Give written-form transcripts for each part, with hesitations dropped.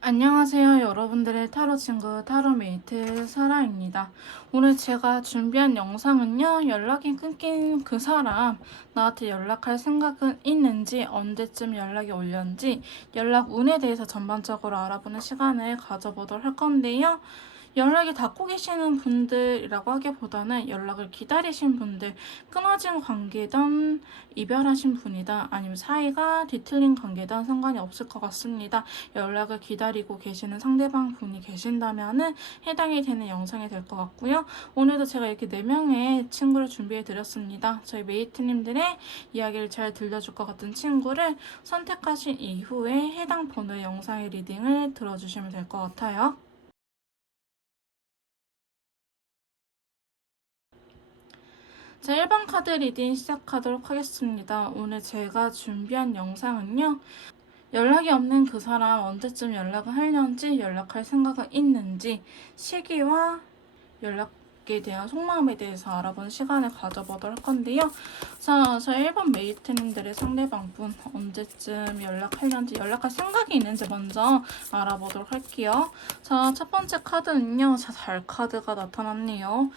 안녕하세요. 여러분들의 타로 친구 타로메이트 사라입니다. 오늘 제가 준비한 영상은요. 연락이 끊긴 그 사람 나한테 연락할 생각은 있는지, 언제쯤 연락이 올렸는지, 연락 운에 대해서 전반적으로 알아보는 시간을 가져보도록 할 건데요. 연락이 닿고 계시는 분들이라고 하기보다는 연락을 기다리신 분들, 끊어진 관계든 이별하신 분이든 아니면 사이가 뒤틀린 관계든 상관이 없을 것 같습니다. 연락을 기다리고 계시는 상대방 분이 계신다면 해당이 되는 영상이 될 것 같고요. 오늘도 제가 이렇게 4명의 친구를 준비해 드렸습니다. 저희 메이트님들의 이야기를 잘 들려줄 것 같은 친구를 선택하신 이후에 해당 번호의 영상의 리딩을 들어주시면 될 것 같아요. 자, 1번 카드 리딩 시작하도록 하겠습니다. 오늘 제가 준비한 영상은요. 연락이 없는 그 사람 언제쯤 연락을 하려는지, 연락할 생각은 있는지, 시기와 연락에 대한 속마음에 대해서 알아보는 시간을 가져보도록 할 건데요. 자, 저 1번 메이트님들의 상대방분 언제쯤 연락하려는지, 연락할 생각이 있는지 먼저 알아보도록 할게요. 자, 첫 번째 카드는요. 자, 달 카드가 나타났네요.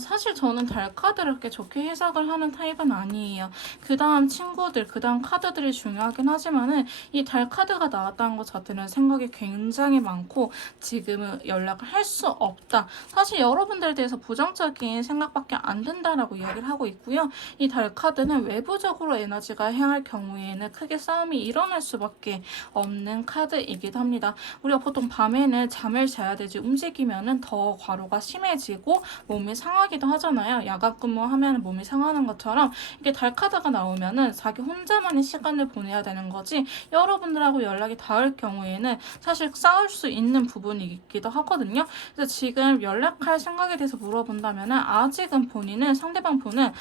사실 저는 달 카드를 그렇게 좋게 해석을 하는 타입은 아니에요. 그 다음 친구들, 그 다음 카드들이 중요하긴 하지만은 이 달 카드가 나왔다는 것 자체는 생각이 굉장히 많고 지금은 연락을 할 수 없다. 사실 여러분들에 대해서 부정적인 생각밖에 안 든다라고 이야기를 하고 있고요. 이 달 카드는 외부적으로 에너지가 향할 경우에는 크게 싸움이 일어날 수밖에 없는 카드이기도 합니다. 우리가 보통 밤에는 잠을 자야 되지 움직이면은 더 과로가 심해지고 몸이 상하기도 하잖아요. 야간 근무하면 몸이 상하는 것처럼 이게 달 카드가 나오면은 자기 혼자만의 시간을 보내야 되는 거지 여러분들하고 연락이 닿을 경우에는 사실 싸울 수 있는 부분이기도 하거든요. 그래서 지금 연락할 생각에 대해서 물어본다면은 아직은 본인은 상대방 분은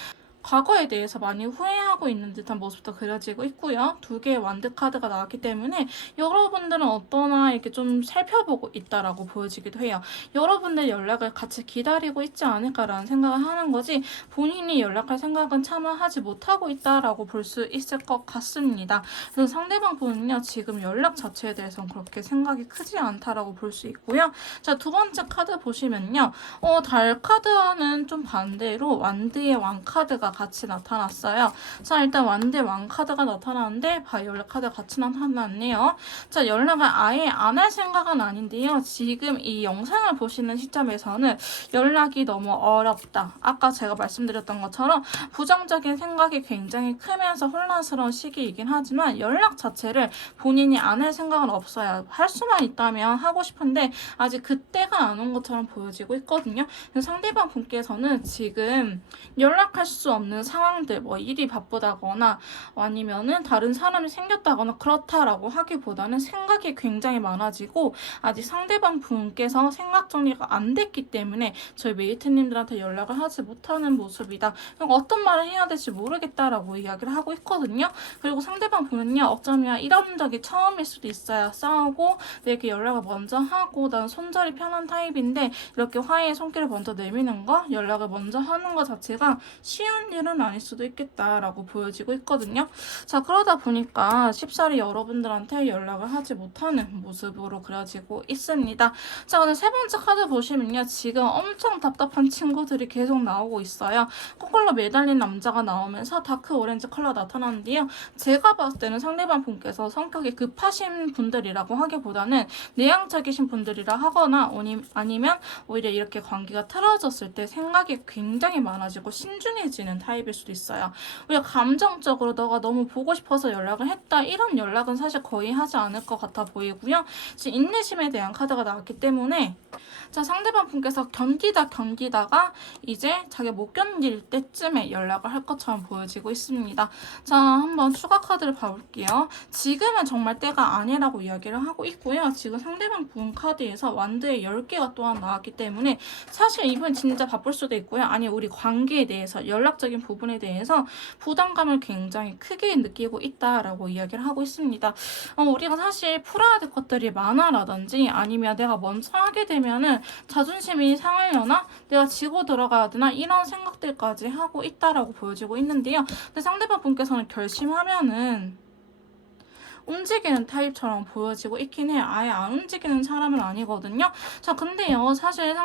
과거에 대해서 많이 후회하고 있는 듯한 모습도 그려지고 있고요. 2개의 완드 카드가 나왔기 때문에 여러분들은 어떠나 이렇게 좀 살펴보고 있다라고 보여지기도 해요. 여러분들 연락을 같이 기다리고 있지 않을까라는 생각을 하는 거지 본인이 연락할 생각은 차마 하지 못하고 있다라고 볼 수 있을 것 같습니다. 그래서 상대방 분은요. 지금 연락 자체에 대해서는 그렇게 생각이 크지 않다라고 볼 수 있고요. 자, 2번째 카드 보시면요. 달 카드와는 좀 반대로 완드의 왕 카드가 같이 나타났어요. 자, 일단 완드 왕 카드가 나타나는데 바이올렛 카드가 같이 나타났네요. 자, 연락을 아예 안 할 생각은 아닌데요. 지금 이 영상을 보시는 시점에서는 연락이 너무 어렵다. 아까 제가 말씀드렸던 것처럼 부정적인 생각이 굉장히 크면서 혼란스러운 시기이긴 하지만 연락 자체를 본인이 안 할 생각은 없어요. 할 수만 있다면 하고 싶은데 아직 그때가 안 온 것처럼 보여지고 있거든요. 상대방 분께서는 지금 연락할 수 없는 상황들, 뭐 일이 바쁘다거나 아니면은 다른 사람이 생겼다거나 그렇다라고 하기보다는 생각이 굉장히 많아지고 아직 상대방 분께서 생각 정리가 안 됐기 때문에 저희 메이트님들한테 연락을 하지 못하는 모습이다. 어떤 말을 해야 될지 모르겠다라고 이야기를 하고 있거든요. 그리고 상대방 분은요, 어쩌면 이런 적이 처음일 수도 있어요. 싸우고 이렇게 연락을 먼저 하고 난 손절이 편한 타입인데 이렇게 화해의 손길을 먼저 내미는 거, 연락을 먼저 하는 것 자체가 쉬운 일은 아닐 수도 있겠다라고 보여지고 있거든요. 자, 그러다 보니까 쉽사리 여러분들한테 연락을 하지 못하는 모습으로 그려지고 있습니다. 자, 오늘 3번째 카드 보시면요. 지금 엄청 답답한 친구들이 계속 나오고 있어요. 코골로 매달린 남자가 나오면서 다크 오렌지 컬러 나타나는데요. 제가 봤을 때는 상대방 분께서 성격이 급하신 분들이라고 하기보다는 내향적이신 분들이라 하거나 아니면 오히려 이렇게 관계가 틀어졌을 때 생각이 굉장히 많아지고 신중해지는 타입일 수도 있어요. 우리가 감정적으로 너가 너무 보고 싶어서 연락을 했다 이런 연락은 사실 거의 하지 않을 것 같아 보이고요. 지금 인내심에 대한 카드가 나왔기 때문에 자, 상대방 분께서 견디다가 이제 자기 못 견딜 때쯤에 연락을 할 것처럼 보여지고 있습니다. 자, 한번 추가 카드를 봐볼게요. 지금은 정말 때가 아니라고 이야기를 하고 있고요. 지금 상대방 분 카드에서 완드의 10개가 또한 나왔기 때문에 사실 이분 진짜 바쁠 수도 있고요. 아니 우리 관계에 대해서 연락적인 부분에 대해서 부담감을 굉장히 크게 느끼고 있다라고 이야기를 하고 있습니다. 우리가 사실 풀어야 될 것들이 많아라든지 아니면 내가 먼저 하게 되면은 자존심이 상하려나? 내가 지고 들어가야 되나? 이런 생각들까지 하고 있다라고 보여지고 있는데요. 근데 상대방 분께서는 결심하면은 움직이는 타입처럼 보여지고 있긴 해요. 아예 안 움직이는 사람은 아니거든요. 자, 근데요, 사실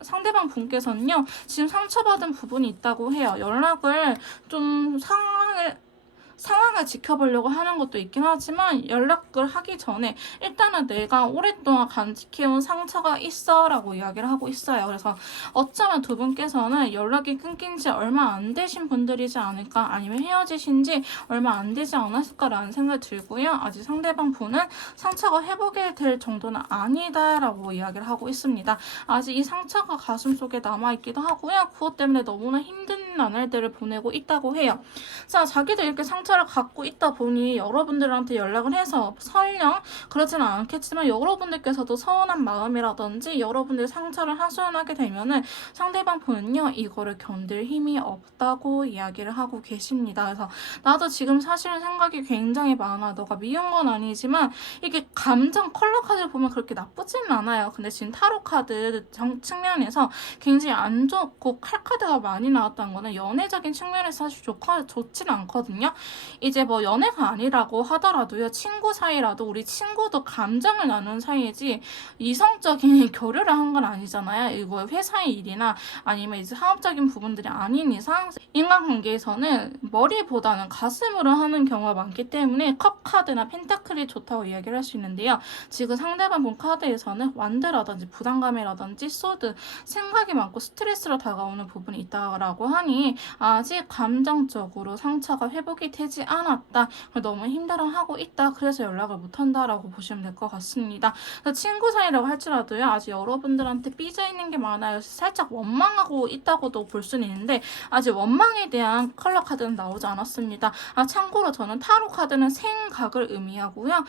상대방 분께서는요, 지금 상처받은 부분이 있다고 해요. 연락을 좀 상황을 지켜보려고 하는 것도 있긴 하지만 연락을 하기 전에 일단은 내가 오랫동안 간직해온 상처가 있어 라고 이야기를 하고 있어요. 그래서 어쩌면 두 분께서는 연락이 끊긴 지 얼마 안 되신 분들이지 않을까, 아니면 헤어지신 지 얼마 안 되지 않았을까라는 생각이 들고요. 아직 상대방 분은 상처가 회복이 될 정도는 아니다 라고 이야기를 하고 있습니다. 아직 이 상처가 가슴 속에 남아있기도 하고요. 그것 때문에 너무나 힘든 나날들을 보내고 있다고 해요. 자, 자기도 이렇게 상처를 갖고 있다 보니 여러분들한테 연락을 해서 설령 그렇지는 않겠지만 여러분들께서도 서운한 마음이라든지 여러분들 상처를 하소연하게 되면은 상대방 분은요, 이거를 견딜 힘이 없다고 이야기를 하고 계십니다. 그래서 나도 지금 사실은 생각이 굉장히 많아. 너가 미운 건 아니지만 이게 감정 컬러 카드를 보면 그렇게 나쁘지는 않아요. 근데 지금 타로 카드 측면에서 굉장히 안 좋고 칼 카드가 많이 나왔다는 거는 연애적인 측면에서 사실 좋지는 않거든요. 이제 뭐 연애가 아니라고 하더라도요, 친구 사이라도 우리 친구도 감정을 나누는 사이이지 이성적인 교류를 한 건 아니잖아요. 이거 회사의 일이나 아니면 이제 사업적인 부분들이 아닌 이상 인간관계에서는 머리보다는 가슴으로 하는 경우가 많기 때문에 컵 카드나 펜타클이 좋다고 이야기를 할 수 있는데요. 지금 상대방 본 카드에서는 완드라든지 부담감이라든지 소드, 생각이 많고 스트레스로 다가오는 부분이 있다라고 하니 아직 감정적으로 상처가 회복이 되지 않았다. 너무 힘들어하고 있다. 그래서 연락을 못한다라고 보시면 될 것 같습니다. 친구 사이라고 할지라도요, 아직 여러분들한테 삐져있는 게 많아요. 살짝 원망하고 있다고도 볼 수는 있는데 아직 원망에 대한 컬러 카드는 나오지 않았습니다. 참고로 저는 타로 카드는 생각을 의미하고요,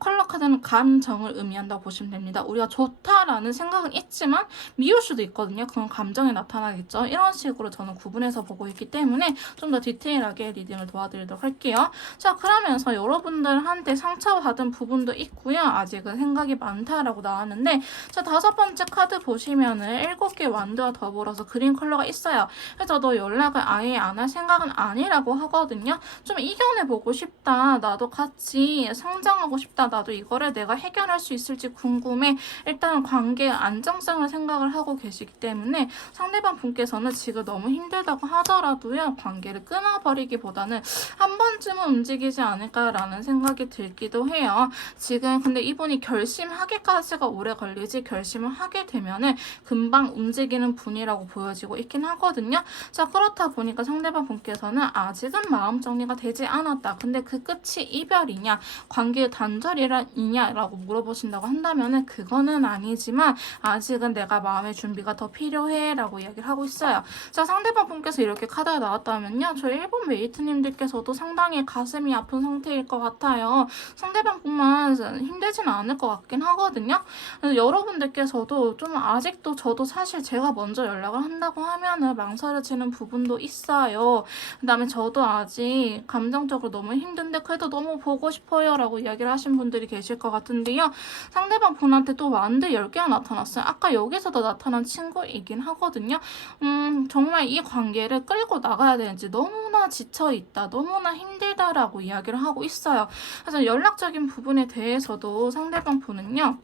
컬러 카드는 감정을 의미한다고 보시면 됩니다. 우리가 좋다라는 생각은 있지만 미울 수도 있거든요. 그건 감정에 나타나겠죠. 이런 식으로 저는 구분해서 보고 있기 때문에 좀 더 디테일하게 리딩을 도와드리도록 할게요. 자, 그러면서 여러분들한테 상처받은 부분도 있고요. 아직은 생각이 많다라고 나왔는데, 자, 5번째 카드 보시면은 7개 완드와 더불어서 그린 컬러가 있어요. 그래서 너 연락을 아예 안 할 생각은 아니라고 하거든요. 좀 이겨내보고 싶다. 나도 같이 성장하고 싶다. 나도 이거를 내가 해결할 수 있을지 궁금해. 일단 관계의 안정성을 생각을 하고 계시기 때문에 상대방 분께서는 지금 너무 힘들다고 하더라도요, 관계를 끊어버리기보다는 한 번쯤은 움직이지 않을까라는 생각이 들기도 해요. 지금 근데 이분이 결심하기까지가 오래 걸리지 결심을 하게 되면은 금방 움직이는 분이라고 보여지고 있긴 하거든요. 자, 그렇다 보니까 상대방 분께서는 아직은 마음 정리가 되지 않았다. 근데 그 끝이 이별이냐, 관계의 단절이냐라고 물어보신다고 한다면은 그거는 아니지만 아직은 내가 마음의 준비가 더 필요해 라고 이야기를 하고 있어요. 자, 상대방 분께서 이렇게 카드가 나왔다면요, 저희 일본 메이트님들께서도 상당히 가슴이 아픈 상태일 것 같아요. 상대방 뿐만 힘들지는 않을 것 같긴 하거든요. 그래서 여러분들께서도 좀 아직도, 저도 사실 제가 먼저 연락을 한다고 하면은 망설여지는 부분도 있어요. 그 다음에 저도 아직 감정적으로 너무 힘든데 그래도 너무 보고 싶어요 라고 이야기를 하신 분들이 계실 것 같은데요. 상대방 분한테 또 완드 10개가 나타났어요. 아까 여기서도 나타난 친구이긴 하거든요. 정말 이 관계를 끌고 나가야 되는지 너무나 지쳐있다, 너무나 힘들다라고 이야기를 하고 있어요. 그래서 연락적인 부분에 대해서도 상대방 분은요,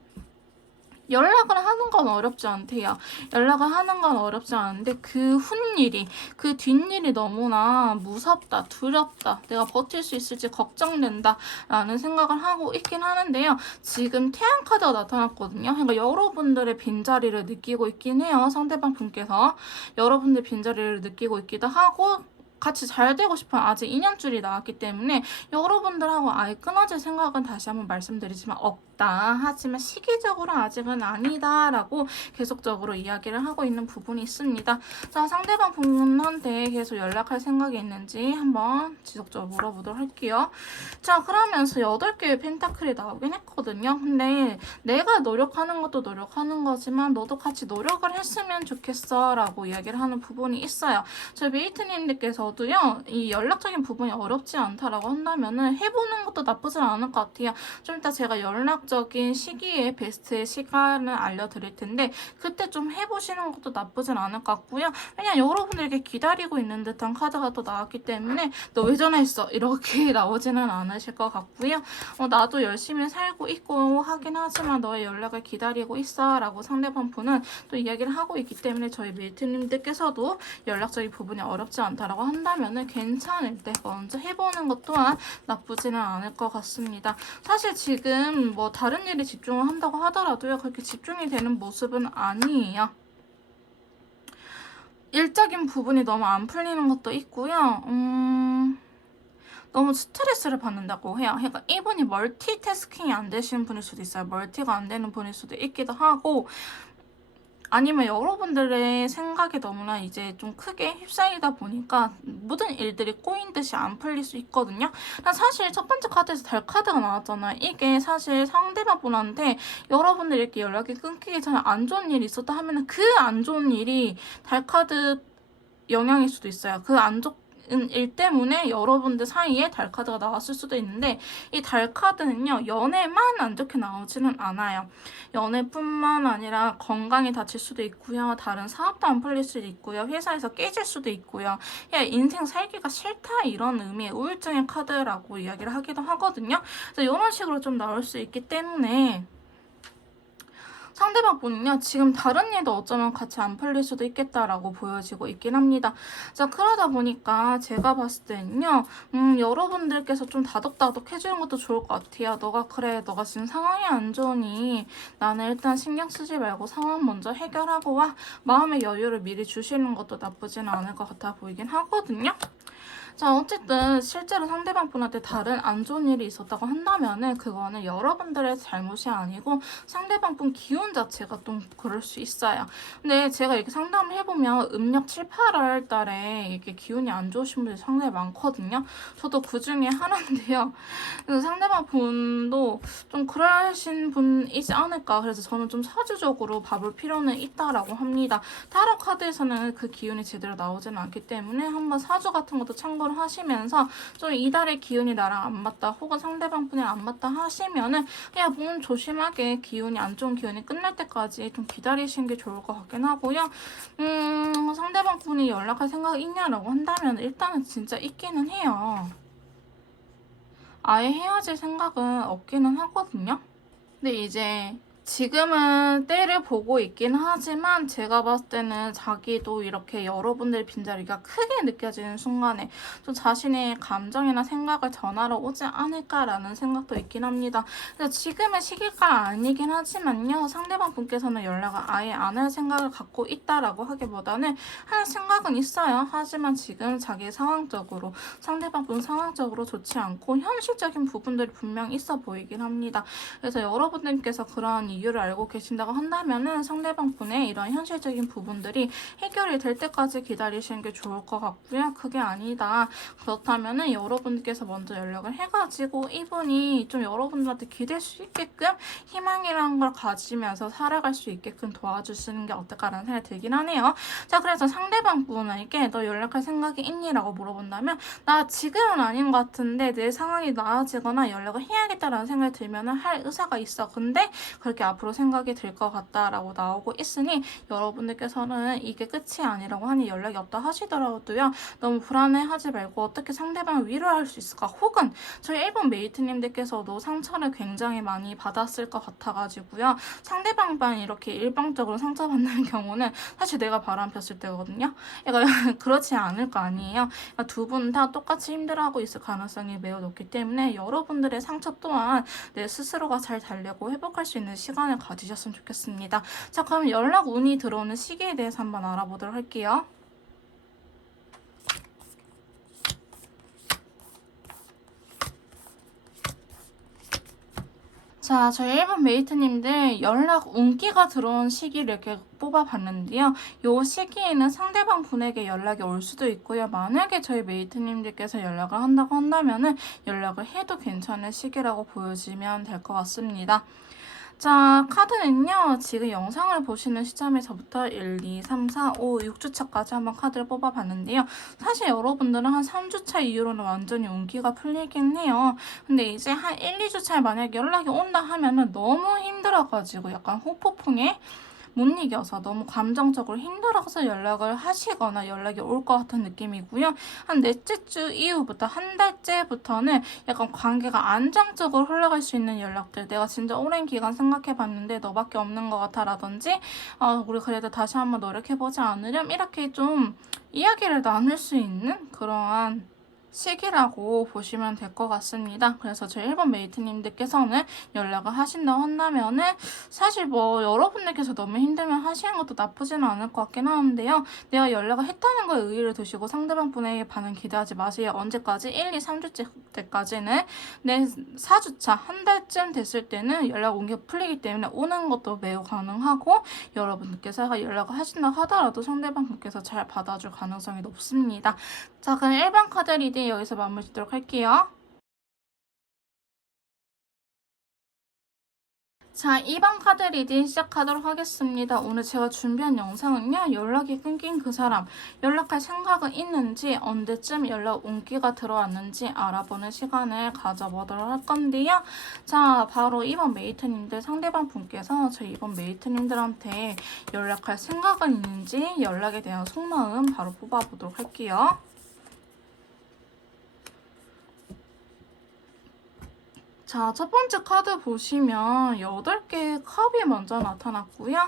연락을 하는 건 어렵지 않대요. 연락을 하는 건 어렵지 않은데 그 훗일이, 그 뒷일이 너무나 무섭다, 두렵다, 내가 버틸 수 있을지 걱정된다 라는 생각을 하고 있긴 하는데요. 지금 태양 카드가 나타났거든요. 그러니까 여러분들의 빈자리를 느끼고 있긴 해요. 상대방 분께서 여러분들 빈자리를 느끼고 있기도 하고 같이 잘 되고 싶은 아직 인연줄이 나왔기 때문에 여러분들하고 아예 끊어질 생각은 다시 한번 말씀드리지만 없다. 하지만 시기적으로 아직은 아니다라고 계속적으로 이야기를 하고 있는 부분이 있습니다. 자, 상대방 분한테 계속 연락할 생각이 있는지 한번 지속적으로 물어보도록 할게요. 자, 그러면서 8개의 펜타클이 나오긴 했거든요. 근데 내가 노력하는 것도 노력하는 거지만 너도 같이 노력을 했으면 좋겠어 라고 이야기를 하는 부분이 있어요. 저희 메이트님들께서 하시더라도요, 이 연락적인 부분이 어렵지 않다라고 한다면은 해보는 것도 나쁘진 않을 것 같아요. 좀 이따 제가 연락적인 시기에 베스트의 시간을 알려드릴 텐데 그때 좀 해보시는 것도 나쁘진 않을 것 같고요. 왜냐면 여러분들에게 기다리고 있는 듯한 카드가 또 나왔기 때문에 너 왜 전화했어? 이렇게 나오지는 않으실 것 같고요. 나도 열심히 살고 있고 하긴 하지만 너의 연락을 기다리고 있어 라고 상대방 분은 또 이야기를 하고 있기 때문에 저희 메이트님들께서도 연락적인 부분이 어렵지 않다라고 한다면 괜찮을 때 먼저 해보는 것 또한 나쁘지는 않을 것 같습니다. 사실 지금 뭐 다른 일에 집중을 한다고 하더라도요, 그렇게 집중이 되는 모습은 아니에요. 일적인 부분이 너무 안 풀리는 것도 있고요. 너무 스트레스를 받는다고 해요. 그러니까 이분이 멀티태스킹이 안 되시는 분일 수도 있어요. 멀티가 안 되는 분일 수도 있기도 하고, 아니면 여러분들의 생각에 너무나 이제 좀 크게 휩싸이다 보니까 모든 일들이 꼬인 듯이 안 풀릴 수 있거든요. 사실 첫 번째 카드에서 달 카드가 나왔잖아요. 이게 사실 상대방 분한테 여러분들 이렇게 연락이 끊기기 전에 안 좋은 일이 있었다 하면 그 안 좋은 일이 달 카드 영향일 수도 있어요. 그 안 좋은 일 때문에 여러분들 사이에 달카드가 나왔을 수도 있는데, 이 달카드는요, 연애만 안 좋게 나오지는 않아요. 연애뿐만 아니라 건강이 다칠 수도 있고요, 다른 사업도 안 풀릴 수도 있고요, 회사에서 깨질 수도 있고요, 야, 인생 살기가 싫다 이런 의미의 우울증의 카드라고 이야기를 하기도 하거든요. 그래서 이런 식으로 좀 나올 수 있기 때문에 상대방 분은요, 지금 다른 일도 어쩌면 같이 안 풀릴 수도 있겠다라고 보여지고 있긴 합니다. 자, 그러다 보니까 제가 봤을 때는요, 여러분들께서 좀 다독다독 해주는 것도 좋을 것 같아요. 너가 지금 상황이 안 좋으니 나는 일단 신경 쓰지 말고 상황 먼저 해결하고 와. 마음의 여유를 미리 주시는 것도 나쁘지는 않을 것 같아 보이긴 하거든요. 자, 어쨌든 실제로 상대방 분한테 다른 안 좋은 일이 있었다고 한다면은 그거는 여러분들의 잘못이 아니고 상대방 분 기운 자체가 좀 그럴 수 있어요. 근데 제가 이렇게 상담을 해보면 음력 7, 8월 달에 이렇게 기운이 안 좋으신 분들이 상당히 많거든요. 저도 그 중에 하나인데요. 그래서 상대방 분도 좀 그러신 분이지 않을까. 그래서 저는 좀 사주적으로 봐볼 필요는 있다라고 합니다. 타로 카드에서는 그 기운이 제대로 나오지는 않기 때문에 한번 사주 같은 것도 참고를 하시면서 좀 이달의 기운이 나랑 안 맞다 혹은 상대방 분이랑 안 맞다 하시면은 그냥 몸 조심하게 기운이 안 좋은 기운이 끝날 때까지 좀 기다리시는 게 좋을 것 같긴 하고요. 상대방 분이 연락할 생각이 있냐라고 한다면 일단은 진짜 있기는 해요. 아예 헤어질 생각은 없기는 하거든요. 근데 이제 지금은 때를 보고 있긴 하지만 제가 봤을 때는 자기도 이렇게 여러분들의 빈자리가 크게 느껴지는 순간에 좀 자신의 감정이나 생각을 전하러 오지 않을까라는 생각도 있긴 합니다. 그래서 지금의 시기가 아니긴 하지만요. 상대방 분께서는 연락을 아예 안 할 생각을 갖고 있다라고 하기보다는 할 생각은 있어요. 하지만 지금 자기 상황적으로 상대방 분 상황적으로 좋지 않고 현실적인 부분들이 분명 있어 보이긴 합니다. 그래서 여러분들께서 그런 이유를 알고 계신다고 한다면은 상대방 분의 이런 현실적인 부분들이 해결이 될 때까지 기다리시는 게 좋을 것 같고요. 그게 아니다. 그렇다면은 여러분께서 먼저 연락을 해가지고 이분이 좀 여러분들한테 기댈 수 있게끔 희망이라는 걸 가지면서 살아갈 수 있게끔 도와주시는 게 어떨까라는 생각이 들긴 하네요. 자, 그래서 상대방 분에게 너 연락할 생각이 있니? 라고 물어본다면 나 지금은 아닌 것 같은데 내 상황이 나아지거나 연락을 해야겠다라는 생각이 들면은 할 의사가 있어. 근데 그렇게 앞으로 생각이 들 것 같다라고 나오고 있으니 여러분들께서는 이게 끝이 아니라고 하니 연락이 없다 하시더라도요. 너무 불안해하지 말고 어떻게 상대방을 위로할 수 있을까? 혹은 저희 일본 메이트님들께서도 상처를 굉장히 많이 받았을 것 같아가지고요. 상대방만 이렇게 일방적으로 상처받는 경우는 사실 내가 바람폈을 때거든요. 그러니까 그렇지 않을 거 아니에요. 그러니까 두 분 다 똑같이 힘들어하고 있을 가능성이 매우 높기 때문에 여러분들의 상처 또한 내 스스로가 잘 달래고 회복할 수 있는 시간을 가지셨으면 좋겠습니다. 자, 그럼 연락 운이 들어오는 시기에 대해서 한번 알아보도록 할게요. 자, 저희 일본 메이트님들 연락 운기가 들어온 시기를 이렇게 뽑아봤는데요. 이 시기에는 상대방 분에게 연락이 올 수도 있고요. 만약에 저희 메이트님들께서 연락을 한다고 한다면은 연락을 해도 괜찮은 시기라고 보여지면 될 것 같습니다. 자, 카드는요, 지금 영상을 보시는 시점에서부터 1, 2, 3, 4, 5, 6주차까지 한번 카드를 뽑아봤는데요. 사실 여러분들은 한 3주차 이후로는 완전히 운기가 풀리긴 해요. 근데 이제 한 1, 2주차에 만약에 연락이 온다 하면은 너무 힘들어가지고 약간 후폭풍에 못 이겨서 너무 감정적으로 힘들어서 연락을 하시거나 연락이 올 것 같은 느낌이고요. 한 넷째 주 이후부터 한 달째부터는 약간 관계가 안정적으로 흘러갈 수 있는 연락들, 내가 진짜 오랜 기간 생각해봤는데 너밖에 없는 것 같아 라든지 우리 그래도 다시 한번 노력해보지 않으렴, 이렇게 좀 이야기를 나눌 수 있는 그러한 시기라고 보시면 될 것 같습니다. 그래서 저희 1번 메이트님들께서는 연락을 하신다고 한다면은 사실 뭐 여러분들께서 너무 힘들면 하시는 것도 나쁘지는 않을 것 같긴 하는데요. 내가 연락을 했다는 거에 의의를 두시고 상대방 분에게 반응 기대하지 마세요. 언제까지? 1, 2, 3주째 때까지는 내 4주차 한 달쯤 됐을 때는 연락 온 게 풀리기 때문에 오는 것도 매우 가능하고 여러분들께서 연락을 하신다고 하더라도 상대방 분께서 잘 받아줄 가능성이 높습니다. 자, 그럼 1번 카드 리딩 여기서 마무리 짓도록 할게요. 자, 2번 카드 리딩 시작하도록 하겠습니다. 오늘 제가 준비한 영상은요, 연락이 끊긴 그 사람, 연락할 생각은 있는지, 언제쯤 연락 온기가 들어왔는지 알아보는 시간을 가져보도록 할 건데요. 자, 바로 2번 메이트님들, 상대방 분께서 저희 2번 메이트님들한테 연락할 생각은 있는지, 연락에 대한 속마음 바로 뽑아보도록 할게요. 자, 첫 번째 카드 보시면 8개의 컵이 먼저 나타났고요.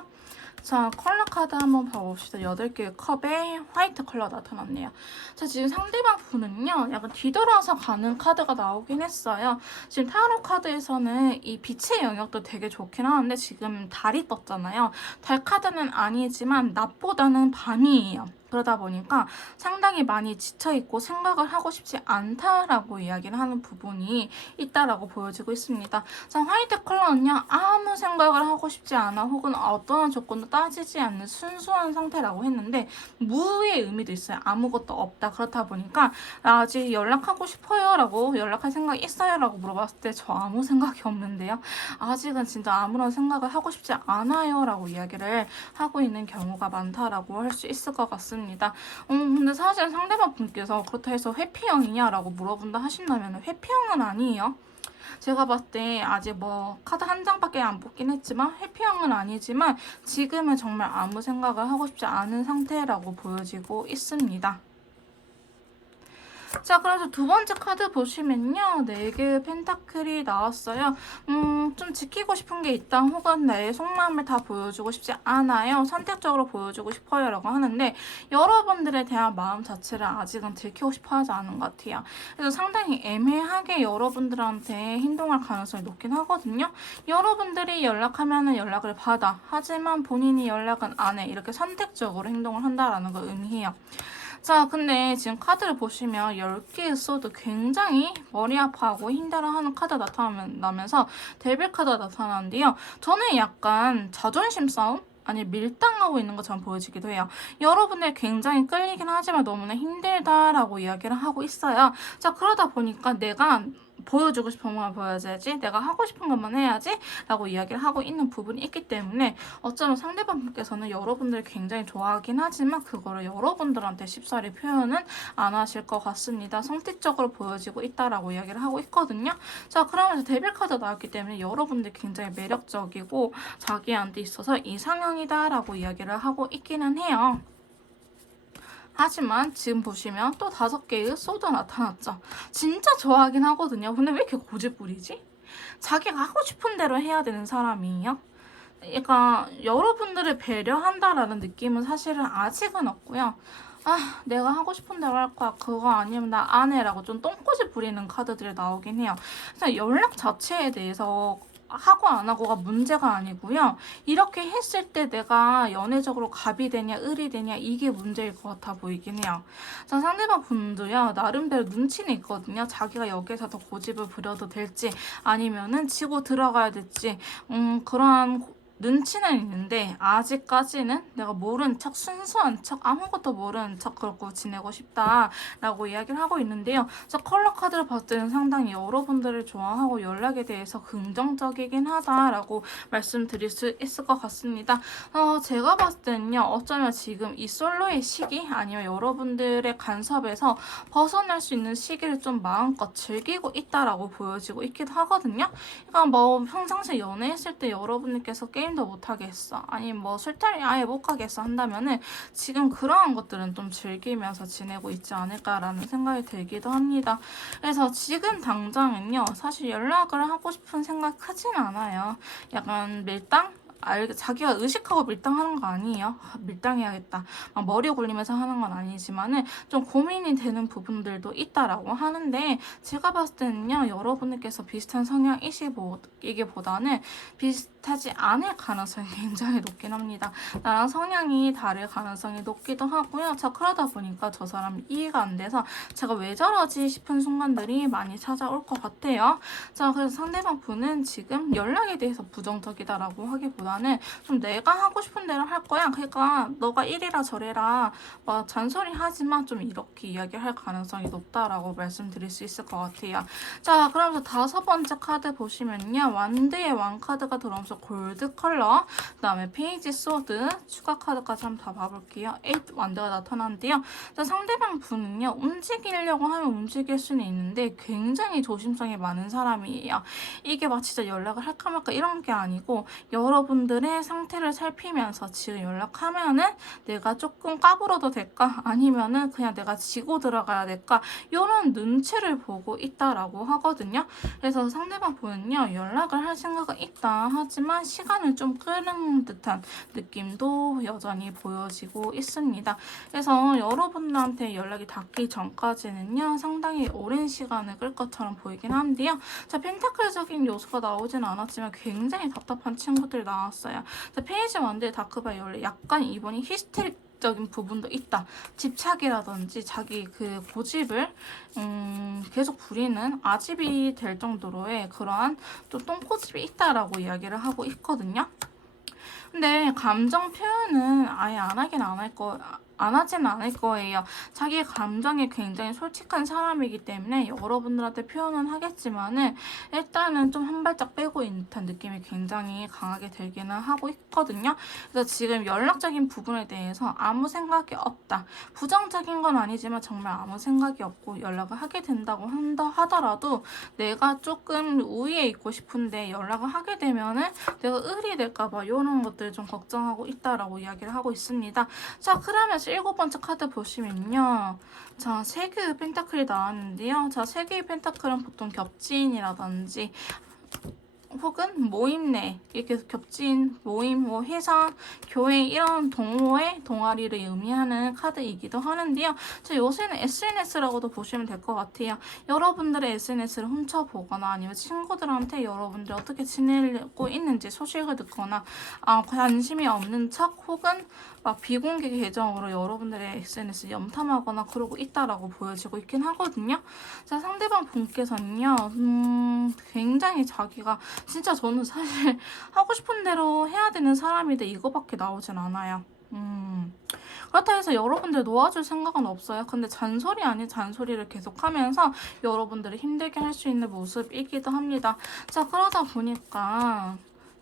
자, 컬러 카드 한번 봐봅시다. 8개의 컵에 화이트 컬러 나타났네요. 자, 지금 상대방 분은요, 약간 뒤돌아서 가는 카드가 나오긴 했어요. 지금 타로 카드에서는 이 빛의 영역도 되게 좋긴 하는데 지금 달이 떴잖아요. 달 카드는 아니지만 낮보다는 밤이에요. 그러다 보니까 상당히 많이 지쳐있고 생각을 하고 싶지 않다라고 이야기를 하는 부분이 있다라고 보여지고 있습니다. 자, 화이트 컬러는요, 아무 생각을 하고 싶지 않아 혹은 어떠한 조건도 따지지 않는 순수한 상태라고 했는데 무의 의미도 있어요. 아무것도 없다. 그렇다 보니까 아직 연락하고 싶어요 라고, 연락할 생각이 있어요 라고 물어봤을 때 저 아무 생각이 없는데요. 아직은 진짜 아무런 생각을 하고 싶지 않아요 라고 이야기를 하고 있는 경우가 많다라고 할 수 있을 것 같습니다. 근데 사실 상대방 분께서 그렇다 해서 회피형이냐라고 물어본다 하신다면 회피형은 아니에요. 제가 봤을 때 아직 뭐 카드 한 장밖에 안 뽑긴 했지만 회피형은 아니지만 지금은 정말 아무 생각을 하고 싶지 않은 상태라고 보여지고 있습니다. 자, 그래서 두 번째 카드 보시면요, 4개의 펜타클이 나왔어요. 좀 지키고 싶은 게 있다 혹은 나의 속마음을 다 보여주고 싶지 않아요, 선택적으로 보여주고 싶어요 라고 하는데 여러분들에 대한 마음 자체를 아직은 들키고 싶어 하지 않은 것 같아요. 그래서 상당히 애매하게 여러분들한테 행동할 가능성이 높긴 하거든요. 여러분들이 연락하면은 연락을 받아, 하지만 본인이 연락은 안 해, 이렇게 선택적으로 행동을 한다라는 걸 의미해요. 자, 근데 지금 카드를 보시면 10개의 소드, 굉장히 머리 아파하고 힘들어하는 카드 나타나면서 데빌 카드가 나타나는데요. 저는 약간 자존심 싸움? 아니 밀당하고 있는 것처럼 보여지기도 해요. 여러분들 굉장히 끌리긴 하지만 너무나 힘들다라고 이야기를 하고 있어요. 자, 그러다 보니까 내가 보여주고 싶은 것만 보여줘야지, 내가 하고 싶은 것만 해야지 라고 이야기를 하고 있는 부분이 있기 때문에 어쩌면 상대방분께서는 여러분들을 굉장히 좋아하긴 하지만 그거를 여러분들한테 쉽사리 표현은 안 하실 것 같습니다. 선택적으로 보여지고 있다라고 이야기를 하고 있거든요. 자, 그러면서 데빌 카드 나왔기 때문에 여러분들 굉장히 매력적이고 자기한테 있어서 이상형이다 라고 이야기를 하고 있기는 해요. 하지만 지금 보시면 또 5개의 소드 나타났죠. 진짜 좋아하긴 하거든요. 근데 왜 이렇게 고집 부리지? 자기가 하고 싶은 대로 해야 되는 사람이에요. 그러니까 여러분들을 배려한다라는 느낌은 사실은 아직은 없고요. 내가 하고 싶은 대로 할 거야, 그거 아니면 나 안 해라고 좀 똥꼬집 부리는 카드들이 나오긴 해요. 그래서 연락 자체에 대해서 하고 안 하고가 문제가 아니고요. 이렇게 했을 때 내가 연애적으로 갑이 되냐 을이 되냐 이게 문제일 것 같아 보이긴 해요. 자, 상대방 분도요, 나름대로 눈치는 있거든요. 자기가 여기서 더 고집을 부려도 될지 아니면은 치고 들어가야 될지 그러한 눈치는 있는데 아직까지는 내가 모른 척, 순수한 척, 아무것도 모르는 척 그러고 지내고 싶다라고 이야기를 하고 있는데요. 저 컬러 카드를 봤을 때는 상당히 여러분들을 좋아하고 연락에 대해서 긍정적이긴 하다라고 말씀드릴 수 있을 것 같습니다. 제가 봤을 때는요, 어쩌면 지금 이 솔로의 시기 아니면 여러분들의 간섭에서 벗어날 수 있는 시기를 좀 마음껏 즐기고 있다라고 보여지고 있기도 하거든요. 그러니까 뭐 평상시에 연애했을 때 여러분들께서 게임도 못하게 했어, 아니면 뭐 술자리 아예 못 가게 했어 한다면은 지금 그러한 것들은 좀 즐기면서 지내고 있지 않을까라는 생각이 들기도 합니다. 그래서 지금 당장은요, 사실 연락을 하고 싶은 생각 크진 않아요. 약간 밀당? 자기가 의식하고 밀당하는 거 아니에요. 밀당해야겠다. 막 머리 굴리면서 하는 건 아니지만은 좀 고민이 되는 부분들도 있다라고 하는데, 제가 봤을 때는요, 여러분들께서 비슷한 성향이기보다는 비슷하지 않을 가능성이 굉장히 높긴 합니다. 나랑 성향이 다를 가능성이 높기도 하고요. 자, 그러다 보니까 저 사람 이해가 안 돼서 제가 왜 저러지 싶은 순간들이 많이 찾아올 것 같아요. 자, 그래서 상대방 분은 지금 연락에 대해서 부정적이다라고 하기보다는 좀 내가 하고 싶은 대로 할 거야. 그러니까 너가 이래라 저래라 막 잔소리 하지만 좀 이렇게 이야기할 가능성이 높다라고 말씀드릴 수 있을 것 같아요. 자, 그러면서 5번째 카드 보시면요, 완드의 왕 카드가 들어오면서 골드 컬러, 그 다음에 페이지 소드, 추가 카드까지 한번 다 봐볼게요. 8 완드가 나타났는데요. 자, 상대방 분은요, 움직이려고 하면 움직일 수는 있는데 굉장히 조심성이 많은 사람이에요. 이게 막 진짜 연락을 할까 말까 이런 게 아니고, 여러분들의 상태를 살피면서 지금 연락하면은 내가 조금 까불어도 될까? 아니면은 그냥 내가 지고 들어가야 될까? 이런 눈치를 보고 있다라고 하거든요. 그래서 상대방 분은요, 연락을 할 생각은 있다 하지만 시간을 좀 끄는 듯한 느낌도 여전히 보여지고 있습니다. 그래서 여러분들한테 연락이 닿기 전까지는요, 상당히 오랜 시간을 끌 것처럼 보이긴 한데요. 자, 펜타클적인 요소가 나오진 않았지만 굉장히 답답한 친구들이 나왔어요. 자, 페이지 완드의 다크바이 원래 약간 이번이 히스테릭적인 부분도 있다. 집착이라든지 자기 그 고집을 계속 부리는 아집이 될 정도로의 그러한 좀 똥고집이 있다라고 이야기를 하고 있거든요. 근데 감정 표현은 아예 안 하지는 않을 거예요. 자기 감정에 굉장히 솔직한 사람이기 때문에 여러분들한테 표현은 하겠지만은 일단은 좀 한 발짝 빼고 있는 듯한 느낌이 굉장히 강하게 들기는 하고 있거든요. 그래서 지금 연락적인 부분에 대해서 아무 생각이 없다. 부정적인 건 아니지만 정말 아무 생각이 없고 연락을 하게 된다고 하더라도 내가 조금 우위에 있고 싶은데 연락을 하게 되면은 내가 을이 될까봐 이런 것들 좀 걱정하고 있다라고 이야기를 하고 있습니다. 자, 그러면서 7번째 카드 보시면요, 자, 3개의 펜타클이 나왔는데요. 자, 3개의 펜타클은 보통 겹지인이라든지 혹은 모임 내 이렇게 겹친 모임, 뭐 회사, 교회 이런 동호회, 동아리를 의미하는 카드이기도 하는데요. 자, 요새는 SNS라고도 보시면 될 것 같아요. 여러분들의 SNS를 훔쳐보거나 아니면 친구들한테 여러분들이 어떻게 지내고 있는지 소식을 듣거나 관심이 없는 척 혹은 막 비공개 계정으로 여러분들의 SNS 염탐하거나 그러고 있다라고 보여지고 있긴 하거든요. 자, 상대방 분께서는요, 굉장히 자기가 진짜 저는 사실 하고 싶은 대로 해야 되는 사람인데 이거밖에 나오진 않아요. 그렇다 해서 여러분들 놓아줄 생각은 없어요. 근데 잔소리 아닌 잔소리를 계속하면서 여러분들을 힘들게 할 수 있는 모습이기도 합니다. 자, 그러다 보니까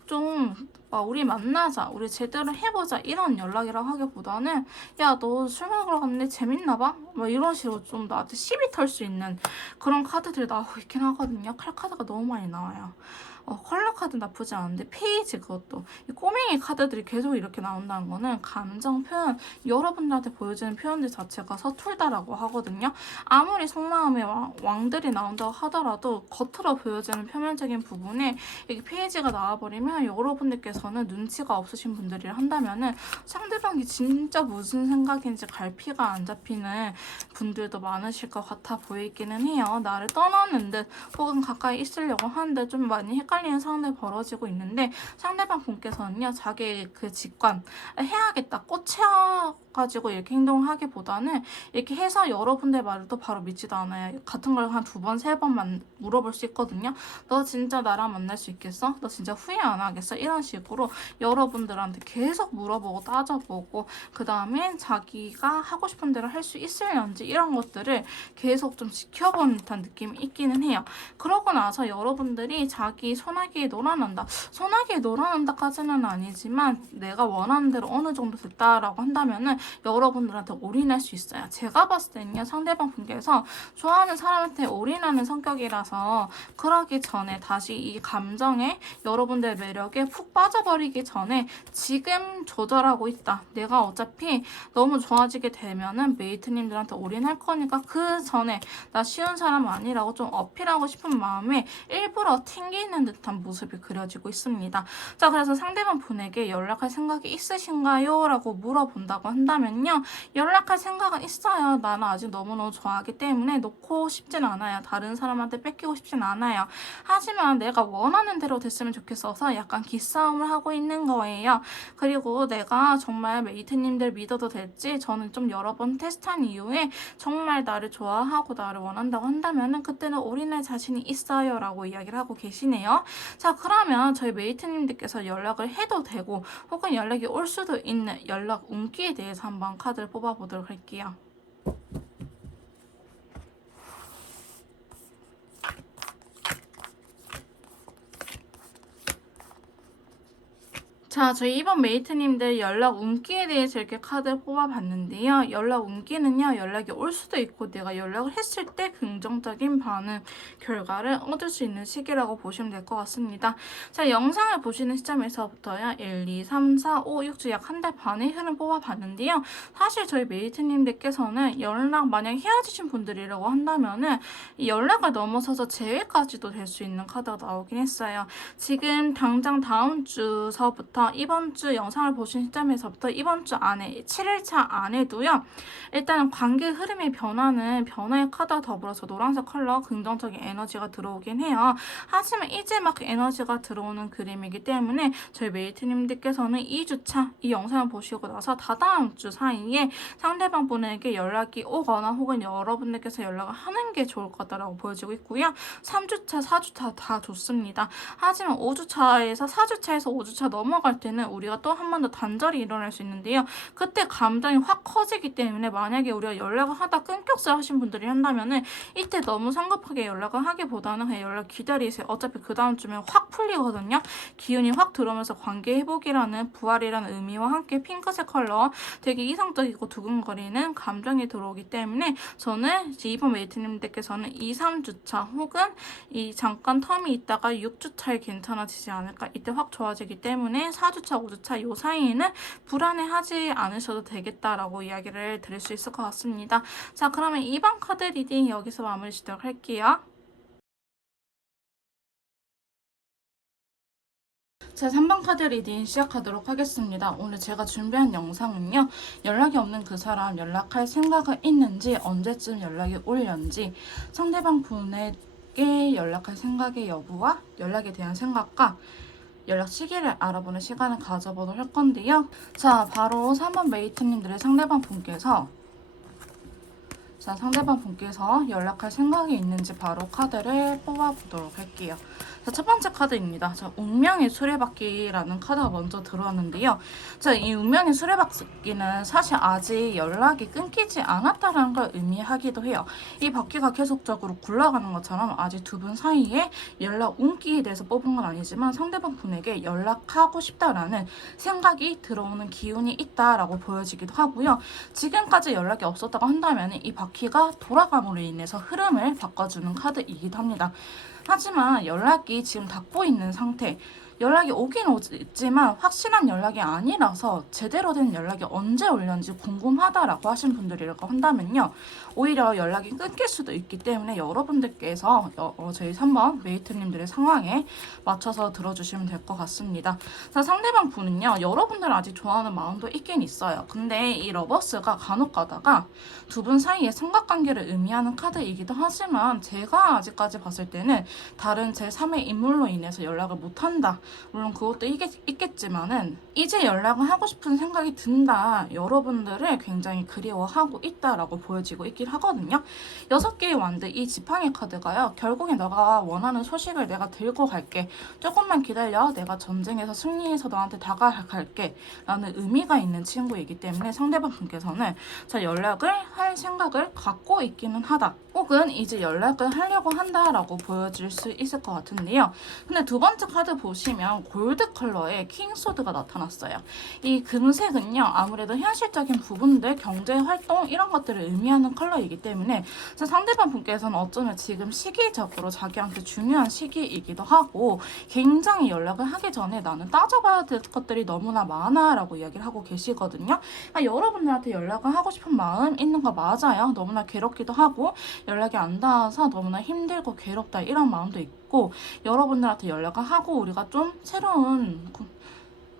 좀 우리 만나자, 우리 제대로 해보자 이런 연락이라고 하기보다는 야, 너 술 먹으러 갔네? 재밌나 봐? 막 이런 식으로 좀 나한테 시비 털 수 있는 그런 카드들이 나오고 있긴 하거든요. 칼 카드가 너무 많이 나와요. 컬러 카드 나쁘지 않은데 페이지, 그것도 이 꼬맹이 카드들이 계속 이렇게 나온다는 거는 감정 표현, 여러분들한테 보여지는 표현들 자체가 서툴다라고 하거든요. 아무리 속마음의 왕들이 나온다고 하더라도 겉으로 보여지는 표면적인 부분에 이게 페이지가 나와버리면 여러분들께서는 눈치가 없으신 분들이 한다면은 상대방이 진짜 무슨 생각인지 갈피가 안 잡히는 분들도 많으실 것 같아 보이기는 해요. 나를 떠나는 듯 혹은 가까이 있으려고 하는데 좀 많이 헷갈리는 상황들이 벌어지고 있는데, 상대방 분께서는요, 자기 그 직관 해야겠다 꽂혀가지고 이렇게 행동을 하기보다는 이렇게 해서 여러분들 말을 또 바로 믿지도 않아요. 같은 걸 한 2번, 3번만 물어볼 수 있거든요. 너 진짜 나랑 만날 수 있겠어? 너 진짜 후회 안 가능하겠어? 이런 식으로 여러분들한테 계속 물어보고 따져보고 그 다음에 자기가 하고 싶은 대로 할 수 있을런지 이런 것들을 계속 좀 지켜보는 듯한 느낌이 있기는 해요. 그러고 나서 여러분들이 자기 소나기에 놀아난다. 소나기에 놀아난다까지는 아니지만 내가 원하는 대로 어느 정도 됐다라고 한다면은 여러분들한테 올인할 수 있어요. 제가 봤을 때는요, 상대방 분께서 좋아하는 사람한테 올인하는 성격이라서 그러기 전에 다시 이 감정에 여러분들의 매력에 푹 빠져버리기 전에 지금 조절하고 있다. 내가 어차피 너무 좋아지게 되면은 메이트님들한테 올인할 거니까 그 전에 나 쉬운 사람 아니라고 좀 어필하고 싶은 마음에 일부러 튕기는 듯한 모습이 그려지고 있습니다. 자, 그래서 상대방 분에게 연락할 생각이 있으신가요? 라고 물어본다고 한다면요. 연락할 생각은 있어요. 나는 아직 너무너무 좋아하기 때문에 놓고 싶진 않아요. 다른 사람한테 뺏기고 싶진 않아요. 하지만 내가 원하는 대로 됐으면 좋겠어서 약간 기싸움을 하고 있는 거예요. 그리고 내가 정말 메이트님들 믿어도 될지 저는 좀 여러 번 테스트한 이후에 정말 나를 좋아하고 나를 원한다고 한다면은 그때는 올인할 자신이 있어요 라고 이야기를 하고 계시네요. 자, 그러면 저희 메이트님들께서 연락을 해도 되고 혹은 연락이 올 수도 있는 연락 운기에 대해서 한번 카드를 뽑아보도록 할게요. 자, 저희 이번 메이트님들 연락 운기에 대해서 이렇게 카드를 뽑아봤는데요. 연락 운기는요, 연락이 올 수도 있고 내가 연락을 했을 때 긍정적인 반응, 결과를 얻을 수 있는 시기라고 보시면 될 것 같습니다. 자, 영상을 보시는 시점에서부터요, 1, 2, 3, 4, 5, 6주 약 한 달 반의 흐름 뽑아봤는데요. 사실 저희 메이트님들께서는 연락 만약 헤어지신 분들이라고 한다면은 이 연락을 넘어서서 재회까지도 될 수 있는 카드가 나오긴 했어요. 지금 당장 다음 주서부터 이번 주 영상을 보신 시점에서부터 이번 주 안에 7일차 안에도요. 일단은 관계 흐름의 변화는 변화의 카드와 더불어서 노란색 컬러 긍정적인 에너지가 들어오긴 해요. 하지만 이제 막 에너지가 들어오는 그림이기 때문에 저희 메이트님들께서는 2주차 이 영상을 보시고 나서 다다음 주 사이에 상대방 분에게 연락이 오거나 혹은 여러분들께서 연락을 하는 게 좋을 거다라고 보여지고 있고요. 3주차, 4주차 다 좋습니다. 하지만 5주차에서 4주차에서 5주차 넘어갈 때는 우리가 또 한 번 더 단절이 일어날 수 있는데요. 그때 감정이 확 커지기 때문에 만약에 우리가 연락을 하다 끊겼어요 하신 분들이 한다면은 이때 너무 성급하게 연락을 하기보다는 그냥 연락 기다리세요. 어차피 그 다음 주면 확 풀리거든요. 기운이 확 들어오면서 관계 회복이라는 부활이라는 의미와 함께 핑크색 컬러 되게 이상적이고 두근거리는 감정이 들어오기 때문에 저는 이번 메이트님들께서는 2, 3주차 혹은 이 잠깐 텀이 있다가 6주차에 괜찮아지지 않을까, 이때 확 좋아지기 때문에 4주차, 5주차 요 사이에는 불안해하지 않으셔도 되겠다라고 이야기를 드릴 수 있을 것 같습니다. 자, 그러면 이번 카드 리딩 여기서 마무리 짓도록 할게요. 자, 3번 카드 리딩 시작하도록 하겠습니다. 오늘 제가 준비한 영상은요, 연락이 없는 그 사람 연락할 생각은 있는지, 언제쯤 연락이 올는지, 상대방 분에게 연락할 생각의 여부와 연락에 대한 생각과 연락 시기를 알아보는 시간을 가져보도록 할 건데요. 자, 바로 3번 메이트님들의 상대방 분께서 연락할 생각이 있는지 바로 카드를 뽑아보도록 할게요. 자, 첫 번째 카드입니다. 자, 운명의 수레바퀴라는 카드가 먼저 들어왔는데요. 자, 이 운명의 수레바퀴는 사실 아직 연락이 끊기지 않았다는 걸 의미하기도 해요. 이 바퀴가 계속적으로 굴러가는 것처럼 아직 두 분 사이에 연락 운기에 대해서 뽑은 건 아니지만 상대방 분에게 연락하고 싶다라는 생각이 들어오는 기운이 있다라고 보여지기도 하고요. 지금까지 연락이 없었다고 한다면 이 바퀴가 돌아감으로 인해서 흐름을 바꿔주는 카드이기도 합니다. 하지만 연락이 지금 닫고 있는 상태, 연락이 오긴 오지만 확실한 연락이 아니라서 제대로 된 연락이 언제 올는지 궁금하다라고 하신 분들이라고 한다면요, 오히려 연락이 끊길 수도 있기 때문에 여러분들께서 저희 3번 메이트님들의 상황에 맞춰서 들어주시면 될 것 같습니다. 자, 상대방 분은요, 여러분들 아직 좋아하는 마음도 있긴 있어요. 근데 이 러버스가 간혹 가다가 두 분 사이의 삼각관계를 의미하는 카드이기도 하지만 제가 아직까지 봤을 때는 다른 제3의 인물로 인해서 연락을 못한다 물론 그것도 있겠지만은 이제 연락을 하고 싶은 생각이 든다. 여러분들을 굉장히 그리워하고 있다라고 보여지고 있긴 하거든요. 6개의 완드 이 지팡이 카드가요. 결국에 너가 원하는 소식을 내가 들고 갈게. 조금만 기다려. 내가 전쟁에서 승리해서 너한테 다가갈게. 라는 의미가 있는 친구이기 때문에 상대방 분께서는 자, 연락을 할 생각을 갖고 있기는 하다. 혹은 이제 연락을 하려고 한다라고 보여질 수 있을 것 같은데요. 근데 두 번째 카드 보시면 골드 컬러의 킹소드가 나타났어요. 이 금색은요, 아무래도 현실적인 부분들, 경제 활동 이런 것들을 의미하는 컬러이기 때문에 상대방 분께서는 어쩌면 지금 시기적으로 자기한테 중요한 시기이기도 하고 굉장히 연락을 하기 전에 나는 따져봐야 될 것들이 너무나 많아 라고 이야기를 하고 계시거든요. 그러니까 여러분들한테 연락을 하고 싶은 마음 있는 거 맞아요. 너무나 괴롭기도 하고 연락이 안 닿아서 너무나 힘들고 괴롭다 이런 마음도 있고 여러분들한테 연락을 하고 우리가 좀 새로운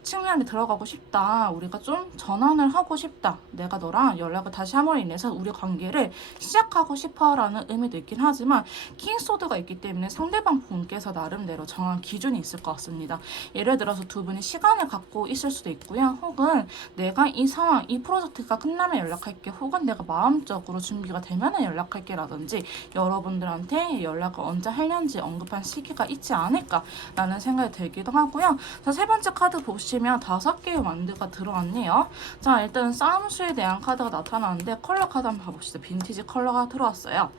측면에 들어가고 싶다. 우리가 좀 전환을 하고 싶다. 내가 너랑 연락을 다시 함으로 인해서 우리 관계를 시작하고 싶어라는 의미도 있긴 하지만 킹소드가 있기 때문에 상대방 분께서 나름대로 정한 기준이 있을 것 같습니다. 예를 들어서 두 분이 시간을 갖고 있을 수도 있고요. 혹은 내가 이 상황, 이 프로젝트가 끝나면 연락할게. 혹은 내가 마음적으로 준비가 되면 연락할게 라든지 여러분들한테 연락을 언제 하려는지 언급한 시기가 있지 않을까라는 생각이 들기도 하고요. 자, 세 번째 카드 보시면 5개의 완드가 들어왔네요. 자, 일단 싸움수에 대한 카드가 나타나는데 컬러 카드 한번 봐봅시다. 빈티지 컬러가 들어왔어요.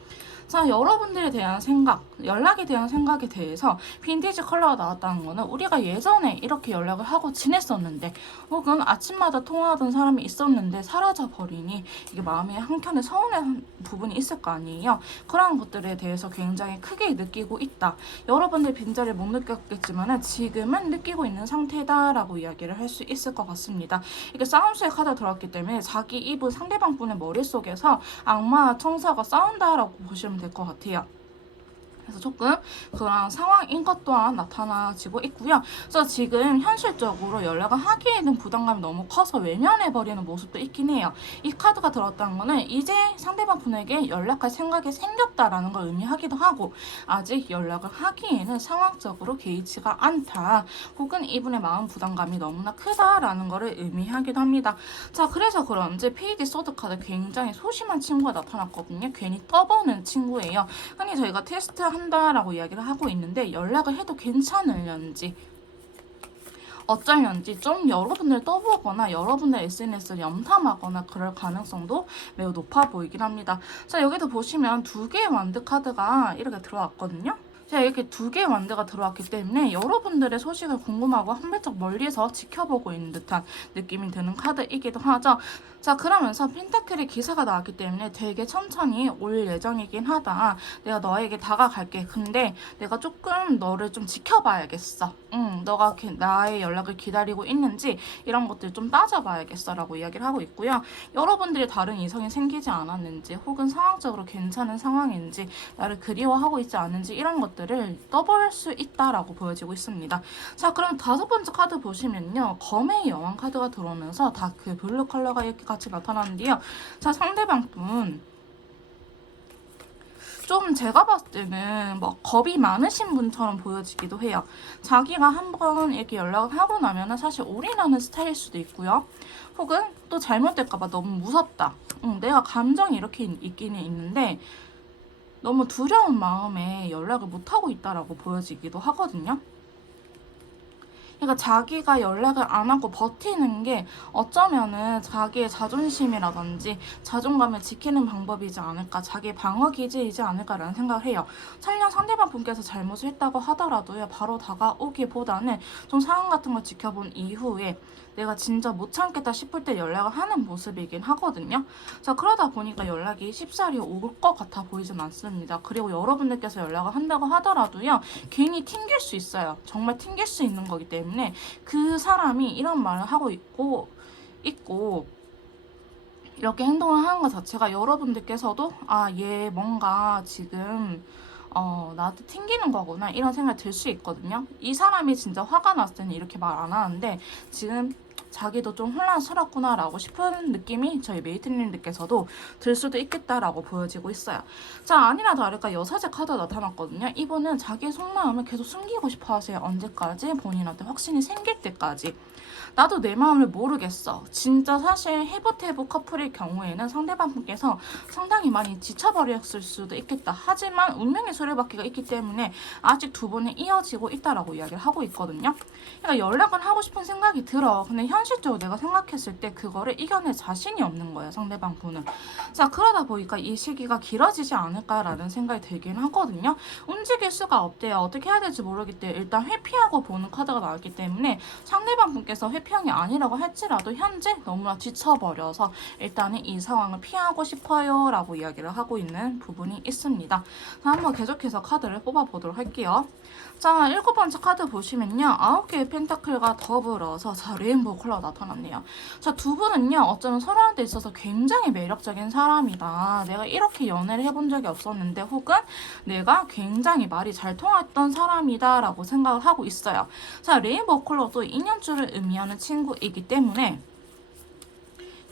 자, 여러분들에 대한 생각, 연락에 대한 생각에 대해서 빈티지 컬러가 나왔다는 거는 우리가 예전에 이렇게 연락을 하고 지냈었는데 혹은 아침마다 통화하던 사람이 있었는데 사라져버리니 이게 마음에 한켠에 서운한 부분이 있을 거 아니에요. 그런 것들에 대해서 굉장히 크게 느끼고 있다. 여러분들 빈자리를 못 느꼈겠지만 지금은 느끼고 있는 상태다라고 이야기를 할 수 있을 것 같습니다. 이게 싸움수의 카드가 들어왔기 때문에 자기 입은 상대방 분의 머릿속에서 악마, 청사가 싸운다라고 보시면 될 것 같아요. 그래서 조금 그런 상황인 것 또한 나타나지고 있고요. 그래서 지금 현실적으로 연락을 하기에는 부담감이 너무 커서 외면해버리는 모습도 있긴 해요. 이 카드가 들었다는 거는 이제 상대방 분에게 연락할 생각이 생겼다라는 걸 의미하기도 하고 아직 연락을 하기에는 상황적으로 개의치가 않다. 혹은 이분의 마음 부담감이 너무나 크다라는 것을 의미하기도 합니다. 자, 그래서 그런지 페이지 소드 카드 굉장히 소심한 친구가 나타났거든요. 괜히 떠보는 친구예요. 흔히 저희가 테스트 한다라고 이야기를 하고 있는데 연락을 해도 괜찮으려는지 어쩌려는지 좀 여러분들 떠보거나 여러분들 SNS를 염탐하거나 그럴 가능성도 매우 높아 보이긴 합니다. 자, 여기도 보시면 2개의 완드 카드가 이렇게 들어왔거든요. 자, 이렇게 2개의 완드가 들어왔기 때문에 여러분들의 소식을 궁금하고 한 발짝 멀리서 지켜보고 있는 듯한 느낌이 드는 카드이기도 하죠. 자, 그러면서 펜타클의 기사가 나왔기 때문에 되게 천천히 올 예정이긴 하다. 내가 너에게 다가갈게. 근데 내가 조금 너를 좀 지켜봐야겠어. 너가 나의 연락을 기다리고 있는지 이런 것들 좀 따져봐야겠어 라고 이야기를 하고 있고요. 여러분들이 다른 이성이 생기지 않았는지 혹은 상황적으로 괜찮은 상황인지 나를 그리워하고 있지 않은지 이런 것들을 떠볼 수 있다라고 보여지고 있습니다. 자, 그럼 5번째 카드 보시면요. 검의 여왕 카드가 들어오면서 다크 블루 컬러가 이렇게 같이 나타나는데요. 자, 상대방 분 좀 제가 봤을 때는 뭐 겁이 많으신 분처럼 보여지기도 해요. 자기가 한번 이렇게 연락을 하고 나면은 사실 올인하는 스타일일 수도 있고요. 혹은 또 잘못될까봐 너무 무섭다. 내가 감정이 이렇게 있기는 있는데 너무 두려운 마음에 연락을 못하고 있다라고 보여지기도 하거든요. 그러니까 자기가 연락을 안 하고 버티는 게 어쩌면은 자기의 자존심이라든지 자존감을 지키는 방법이지 않을까, 자기의 방어 기제이지 않을까라는 생각을 해요. 설령 상대방 분께서 잘못을 했다고 하더라도요, 바로 다가오기보다는 좀 상황 같은 걸 지켜본 이후에 내가 진짜 못 참겠다 싶을 때 연락을 하는 모습이긴 하거든요. 자, 그러다 보니까 연락이 쉽사리 올 것 같아 보이진 않습니다. 그리고 여러분들께서 연락을 한다고 하더라도요, 괜히 튕길 수 있어요. 정말 튕길 수 있는 거기 때문에 그 사람이 이런 말을 하고 있고 이렇게 행동을 하는 것 자체가 여러분들께서도 아, 얘 뭔가 지금 나한테 튕기는 거구나 이런 생각이 들 수 있거든요. 이 사람이 진짜 화가 났을 때는 이렇게 말 안 하는데 지금 자기도 좀 혼란스럽구나 라고 싶은 느낌이 저희 메이트님들께서도 들 수도 있겠다라고 보여지고 있어요. 자, 아니나 다를까 여사제 카드 나타났거든요. 이분은 자기의 속마음을 계속 숨기고 싶어 하세요. 언제까지? 본인한테 확신이 생길 때까지. 나도 내 마음을 모르겠어. 진짜 사실 해보태보 커플의 경우에는 상대방 분께서 상당히 많이 지쳐버렸을 수도 있겠다. 하지만 운명의 수레바퀴가 있기 때문에 아직 두 분이 이어지고 있다라고 이야기를 하고 있거든요. 그러니까 연락은 하고 싶은 생각이 들어. 근데 현실적으로 내가 생각했을 때 그거를 이겨낼 자신이 없는 거예요. 상대방 분은. 자, 그러다 보니까 이 시기가 길어지지 않을까라는 생각이 들긴 하거든요. 움직일 수가 없대요. 어떻게 해야 될지 모르겠대요. 일단 회피하고 보는 카드가 나왔기 때문에 상대방 분께서 회피형이 아니라고 할지라도 현재 너무나 지쳐버려서 일단은 이 상황을 피하고 싶어요 라고 이야기를 하고 있는 부분이 있습니다. 자, 한번 계속해서 카드를 뽑아보도록 할게요. 자, 7번째 카드 보시면요. 9개의 펜타클과 더불어서 자, 레인보우 컬러가 나타났네요. 자, 두 분은요. 어쩌면 서로한테 있어서 굉장히 매력적인 사람이다. 내가 이렇게 연애를 해본 적이 없었는데 혹은 내가 굉장히 말이 잘 통했던 사람이다 라고 생각을 하고 있어요. 자, 레인보우 컬러도 인연줄을 의미하는 친구이기 때문에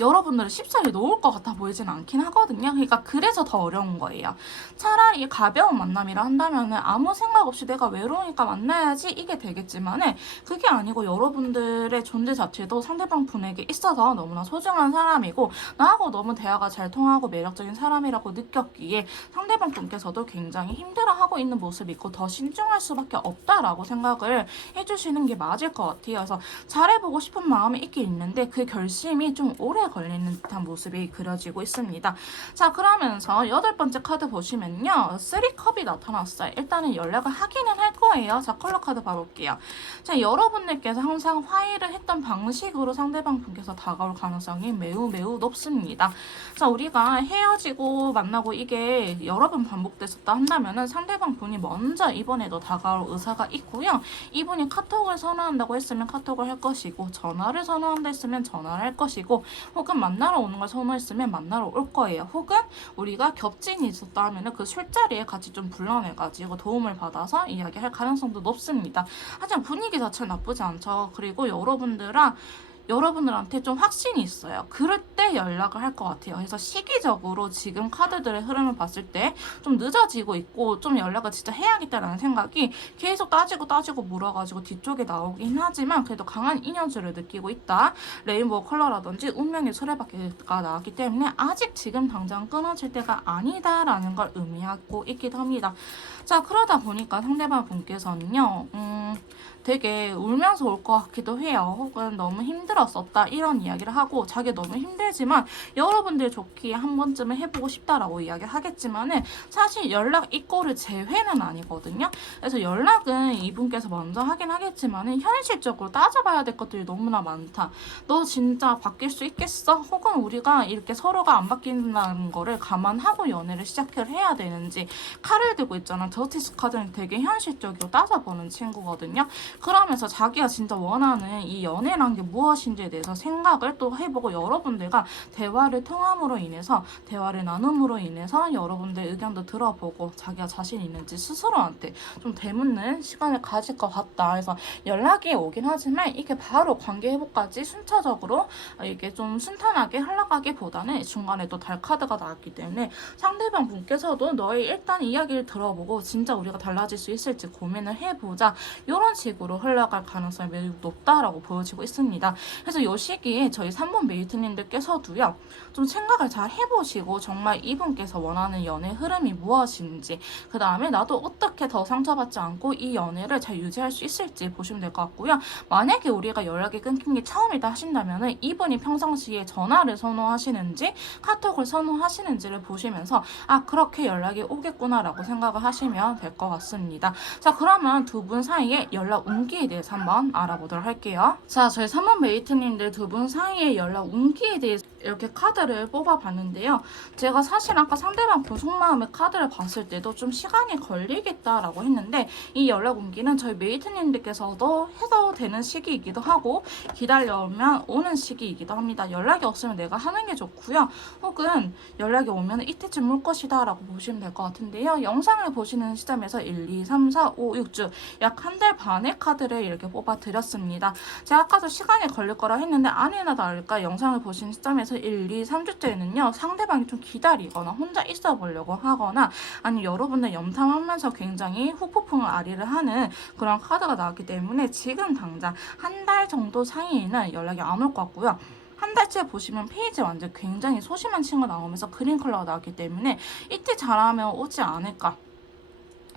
여러분들은 쉽사리 놓을 것 같아 보이진 않긴 하거든요. 그러니까 그래서 더 어려운 거예요. 차라리 가벼운 만남이라 한다면은 아무 생각 없이 내가 외로우니까 만나야지 이게 되겠지만은 그게 아니고 여러분들의 존재 자체도 상대방 분에게 있어서 너무나 소중한 사람이고 나하고 너무 대화가 잘 통하고 매력적인 사람이라고 느꼈기에 상대방 분께서도 굉장히 힘들어하고 있는 모습이 있고 더 신중할 수밖에 없다라고 생각을 해주시는 게 맞을 것 같아요. 그래서 잘해보고 싶은 마음이 있긴 있는데 그 결심이 좀 오래 걸리는 듯한 모습이 그려지고 있습니다. 자, 그러면서 8번째 카드 보시면요. 3컵이 나타났어요. 일단은 연락을 하기는 할 거예요. 자, 컬러 카드 봐볼게요. 자, 여러분들께서 항상 화해를 했던 방식으로 상대방 분께서 다가올 가능성이 매우 높습니다. 자, 우리가 헤어지고 만나고 이게 여러 번 반복됐었다 한다면은 상대방 분이 먼저 이번에도 다가올 의사가 있고요. 이분이 카톡을 선호한다고 했으면 카톡을 할 것이고 전화를 선호한다 했으면 전화를 할 것이고 혹은 만나러 오는 걸 선호했으면 만나러 올 거예요. 혹은 우리가 겹친이 있었다 하면은 그 술자리에 같이 좀 불러내가지고 도움을 받아서 이야기할 가능성도 높습니다. 하지만 분위기 자체는 나쁘지 않죠. 그리고 여러분들한테 좀 확신이 있어요. 그럴 때 연락을 할 것 같아요. 그래서 시기적으로 지금 카드들의 흐름을 봤을 때 좀 늦어지고 있고 좀 연락을 진짜 해야겠다라는 생각이 계속 따지고 물어가지고 뒤쪽에 나오긴 하지만 그래도 강한 인연줄을 느끼고 있다. 레인보우 컬러라든지 운명의 수레바퀴가 나왔기 때문에 아직 지금 당장 끊어질 때가 아니다라는 걸 의미하고 있기도 합니다. 자, 그러다 보니까 상대방 분께서는요. 되게 울면서 올 것 같기도 해요. 혹은 너무 힘들었었다 이런 이야기를 하고 자기 너무 힘들지만 여러분들 좋기에 한 번쯤은 해보고 싶다라고 이야기를 하겠지만은 사실 연락 이꼬르 제외는 아니거든요. 그래서 연락은 이분께서 먼저 하긴 하겠지만은 현실적으로 따져봐야 될 것들이 너무나 많다. 너 진짜 바뀔 수 있겠어? 혹은 우리가 이렇게 서로가 안 바뀐다는 거를 감안하고 연애를 시작을 해야 되는지 칼을 들고 있잖아. 저스티스 카드는 되게 현실적으로 따져보는 친구거든요. 그러면서 자기가 진짜 원하는 이 연애란 게 무엇인지에 대해서 생각을 또 해보고 여러분들과 대화를 통함으로 인해서 대화를 나눔으로 인해서 여러분들 의견도 들어보고 자기가 자신 있는지 스스로한테 좀 되묻는 시간을 가질 것 같다. 그래서 연락이 오긴 하지만 이게 바로 관계 회복까지 순차적으로 이게 좀 순탄하게 흘러가기보다는 중간에 또 달 카드가 나왔기 때문에 상대방 분께서도 너의 일단 이야기를 들어보고 진짜 우리가 달라질 수 있을지 고민을 해보자. 이런 식으로 흘러갈 가능성이 매우 높다라고 보여지고 있습니다. 그래서 이 시기에 저희 3번 메이트님들께서도요. 좀 생각을 잘 해보시고 정말 이분께서 원하는 연애 흐름이 무엇인지 그 다음에 나도 어떻게 더 상처받지 않고 이 연애를 잘 유지할 수 있을지 보시면 될 것 같고요. 만약에 우리가 연락이 끊긴 게 처음이다 하신다면 이분이 평상시에 전화를 선호하시는지 카톡을 선호하시는지를 보시면서 아 그렇게 연락이 오겠구나라고 생각을 하시면 될 것 같습니다. 자, 그러면 두 분 사이에 연락 운기에 대해서 한번 알아보도록 할게요. 자, 저희 3번 메이트님들 두 분 사이에 연락 운기에 대해서 이렇게 카드를 뽑아봤는데요. 제가 사실 아까 상대방 분 속마음의 카드를 봤을 때도 좀 시간이 걸리겠다라고 했는데 이 연락 운기는 저희 메이트님들께서도 해도 되는 시기이기도 하고 기다려오면 오는 시기이기도 합니다. 연락이 없으면 내가 하는 게 좋고요. 혹은 연락이 오면 이때쯤 올 것이다 라고 보시면 될 것 같은데요. 영상을 보시는 시점에서 1, 2, 3, 4, 5, 6주 약 한 달 반의 카드를 이렇게 뽑아 드렸습니다. 제가 아까도 시간이 걸릴 거라 했는데 아니나 다를까 영상을 보신 시점에서 1, 2, 3주째는요 상대방이 좀 기다리거나 혼자 있어 보려고 하거나 아니면 여러분들 염탐하면서 굉장히 후폭풍을 아리를 하는 그런 카드가 나왔기 때문에 지금 당장 한 달 정도 사이에는 연락이 안 올 것 같고요. 한 달째 보시면 페이지 완전 굉장히 소심한 친구가 나오면서 그린 컬러가 나왔기 때문에 이때 잘하면 오지 않을까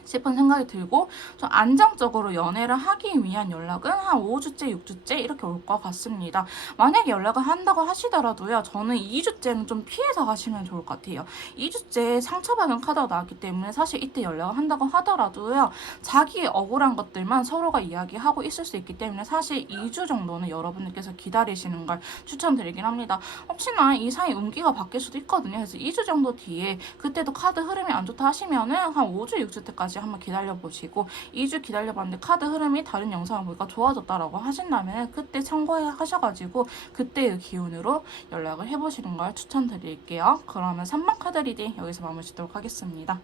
싶은 생각이 들고 좀 안정적으로 연애를 하기 위한 연락은 한 5주째, 6주째 이렇게 올 것 같습니다. 만약에 연락을 한다고 하시더라도요. 저는 2주째는 좀 피해서 가시면 좋을 것 같아요. 2주째 상처받은 카드가 나왔기 때문에 사실 이때 연락을 한다고 하더라도요. 자기 억울한 것들만 서로가 이야기하고 있을 수 있기 때문에 사실 2주 정도는 여러분들께서 기다리시는 걸 추천드리긴 합니다. 혹시나 이 사이 운기가 바뀔 수도 있거든요. 그래서 2주 정도 뒤에 그때도 카드 흐름이 안 좋다 하시면은 한 5주, 6주 때까지 한번 기다려보시고 2주 기다려봤는데 카드 흐름이 다른 영상을 보니까 좋아졌다라고 하신다면 그때 참고하셔가지고 그때의 기운으로 연락을 해보시는 걸 추천드릴게요. 그러면 3번 카드 리딩 여기서 마무리 짓도록 하겠습니다.